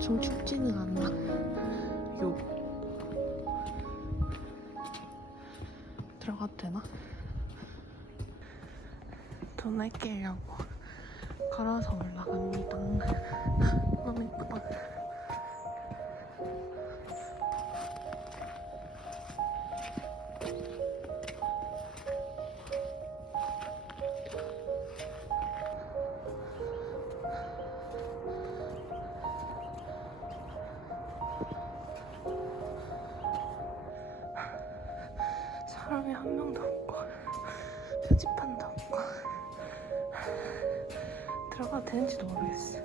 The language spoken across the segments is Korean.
엄청 춥지는 않나. 요. 들어가도 되나? 돈 아끼려고 걸어서 올라갑니다. 너무 이쁘다. 사람이 한 명도 없고 표지판도 없고 들어가도 되는지도 모르겠어.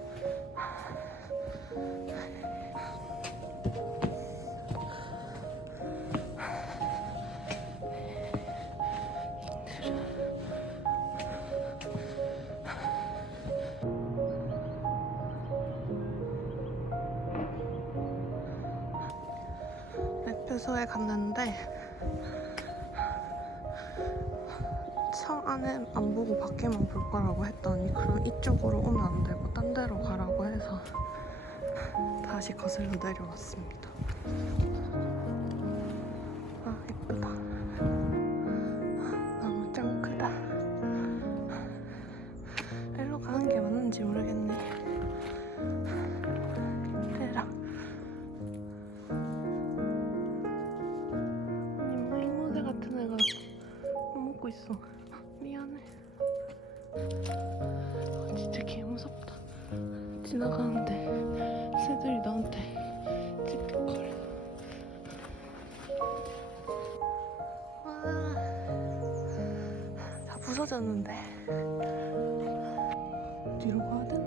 매표소에 갔는데 차 안에 안 보고 밖에만 볼 거라고 했더니 그럼 이쪽으로 오면 안 되고 딴 데로 가라고 해서 다시 거슬러 내려왔습니다. 아 예쁘다. 너무 짱 크다. 일로 가는 게 맞는지 모르겠네. 해라. 아니 뭐 이모새 같은 애가 뭐 먹고 있어. 미안해. 진짜 개 무섭다. 지나가는데 새들이 나한테 찝찝거려. 와, 다 부서졌는데 뒤로 가야 되나?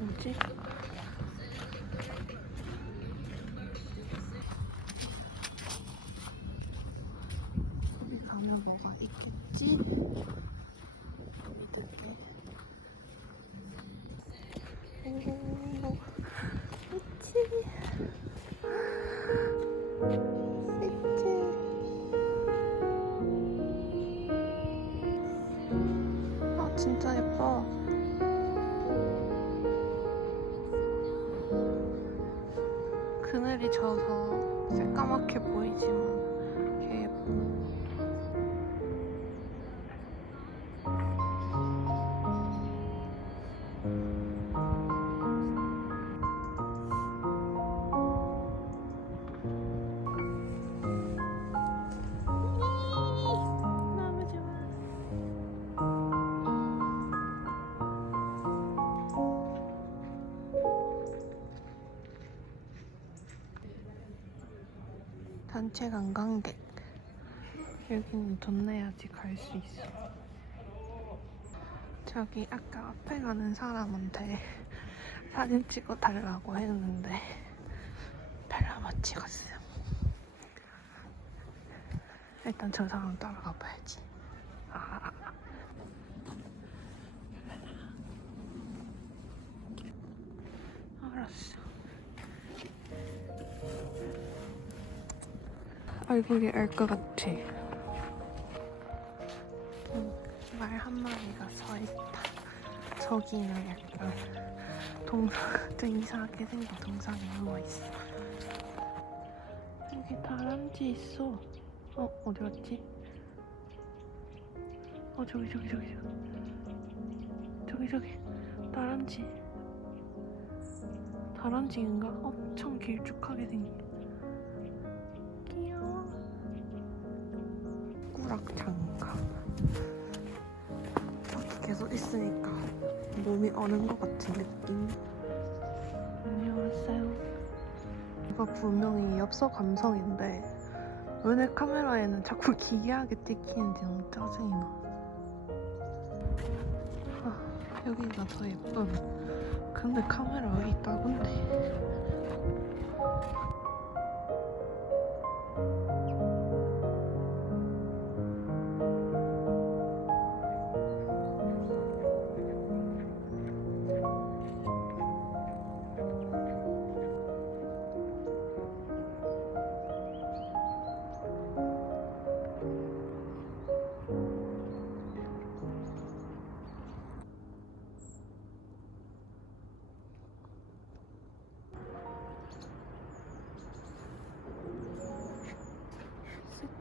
뭐지? 여기 가면 뭐가 있겠지? 믿을게. 뭐 있지? 아 진짜 예뻐. 그늘이 져서 새까맣게 보이지만 개 예뻐. 너무 좋아. 단체 관광객. 여기는 돈 내야지 갈 수 있어. 저기 아까 앞에 가는 사람한테 사진 찍어 달라고 했는데 별로 못 찍었어요. 일단 저 사람 따라가 봐야지. 알았어. 얼굴이 알 것 같아. 말 한 마리가 서 있다. 저기는 약간 동상, 좀 이상하게 생긴 동상이 누워 있어. 여기 다람쥐 있어. 어디 갔지? 저기 다람쥐. 다람쥐인가? 엄청 길쭉하게 생긴. 귀여워. 꾸락장갑. 저기 계속 있으니까 몸이 어는 것 같은 느낌. 안녕하세요. 이거 분명히 엽서 감성인데 왜 카메라에는 자꾸 기괴하게 찍히는지 너무 짜증이 나. 여기가 더 예쁨. 근데 카메라 왜 이따군데?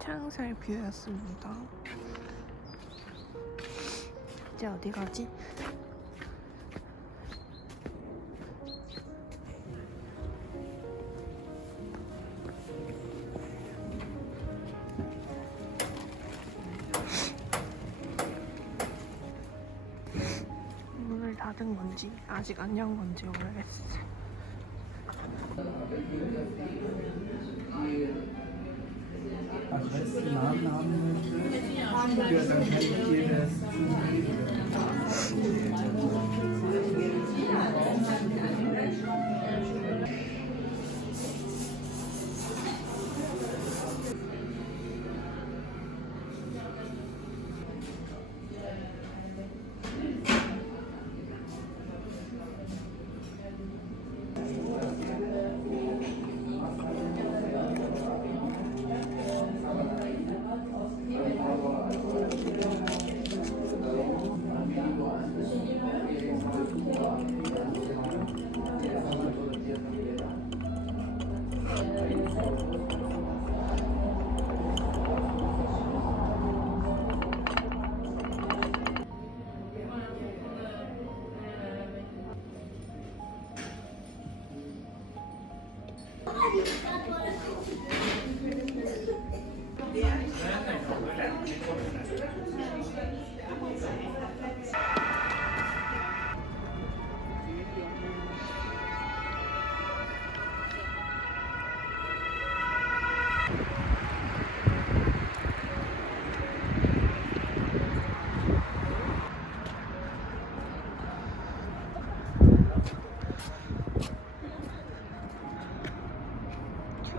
창살 뷰였습니다. 이제 어디 가지? 문을 닫은 건지 아직 안 연 건지 모르겠어. Also wenn Sie einen Namen haben möchte, dann kann ich dir das zugeben.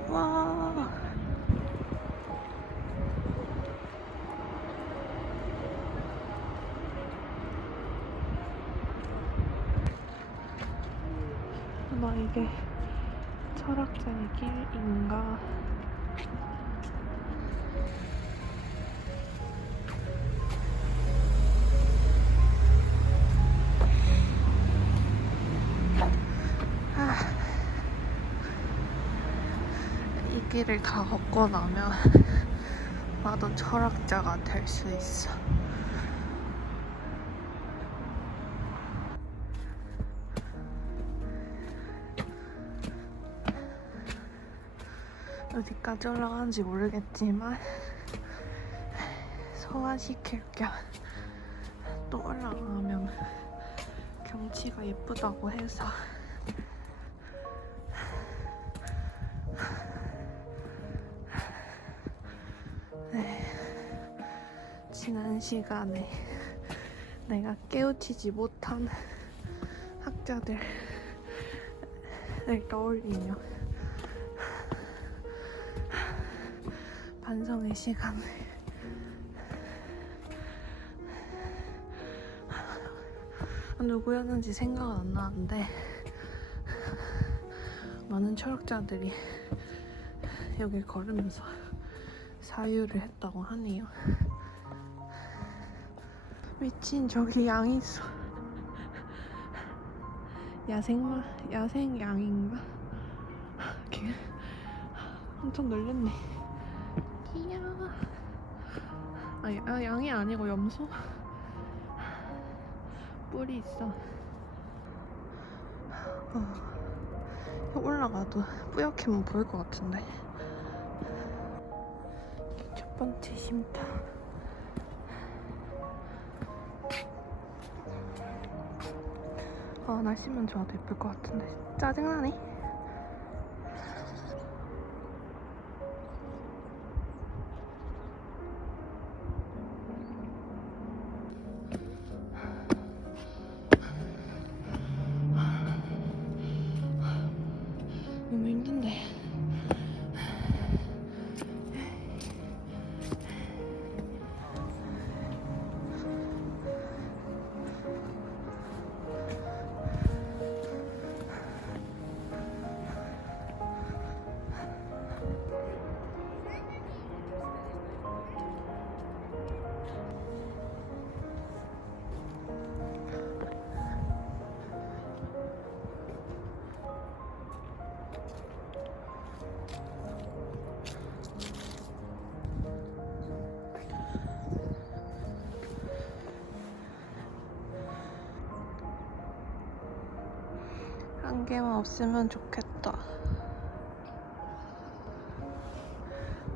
와. 나 이게 철학자의 길인가? 이 길을 다 걷고 나면 나도 철학자가 될 수 있어. 어디까지 올라가는지 모르겠지만 소화시킬 겸 또 올라가면 경치가 예쁘다고 해서 네, 지난 시간에 내가 깨우치지 못한 학자들을 떠올리며 반성의 시간을 누구였는지 생각은 안 나는데 많은 철학자들이 여길 걸으면서 사유를 했다고 하네요. 미친, 저기 양이 있어. 야생 양인가? 걔 엄청 놀랬네. 귀여워. 양이 아니고 염소? 뿔이 있어. 올라가도 뿌옇게만 보일 것 같은데. 첫 번째 쉼터. 날씨만 좋아도 예쁠 것 같은데 짜증나네. 너무 힘든데. 안개만 없으면 좋겠다.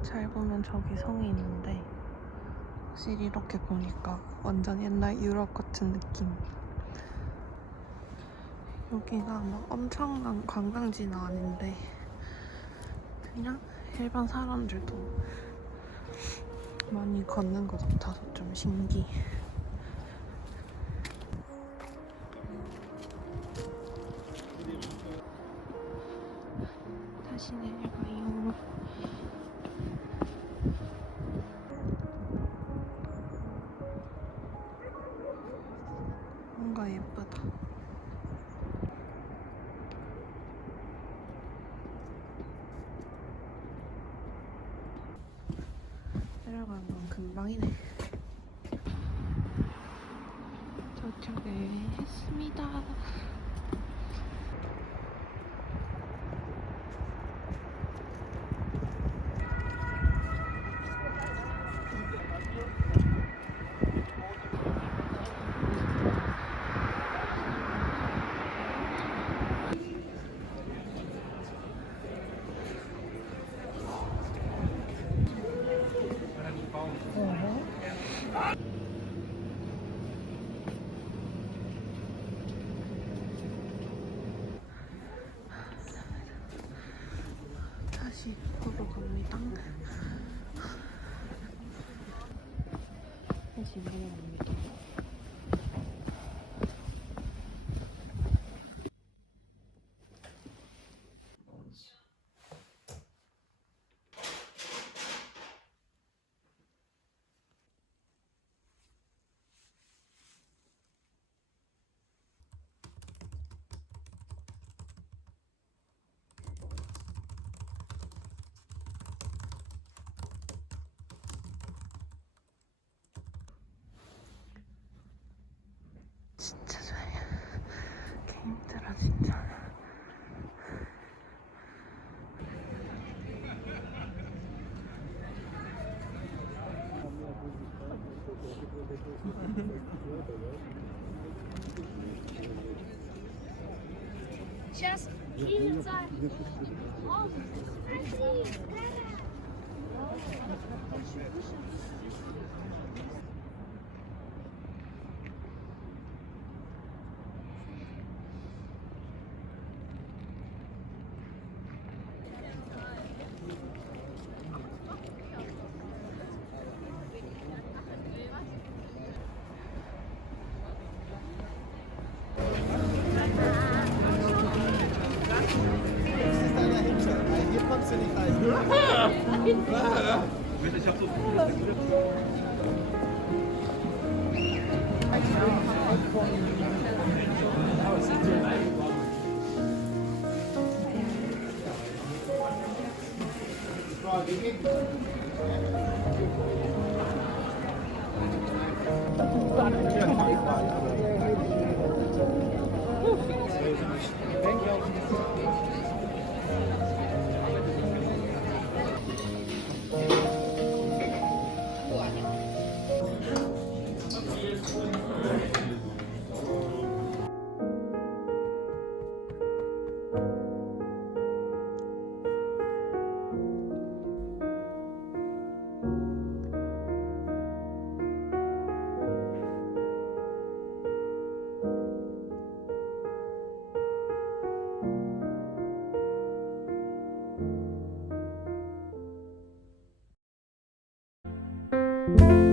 잘 보면 저기 성이 있는데 확실히 이렇게 보니까 완전 옛날 유럽 같은 느낌. 여기가 막 엄청난 관광지는 아닌데 그냥 일반 사람들도 많이 걷는 것 같아서 좀 신기해. 다시 내려가요. 뭔가 예쁘다. 내려가는 건 금방이네. 도착을 했습니다. 다시 걸어갑니다. 다시 내려갑니다. 진짜 좋아요. 개 힘들어 진짜. Сейчас кинется. Hier kommst du nicht rein. you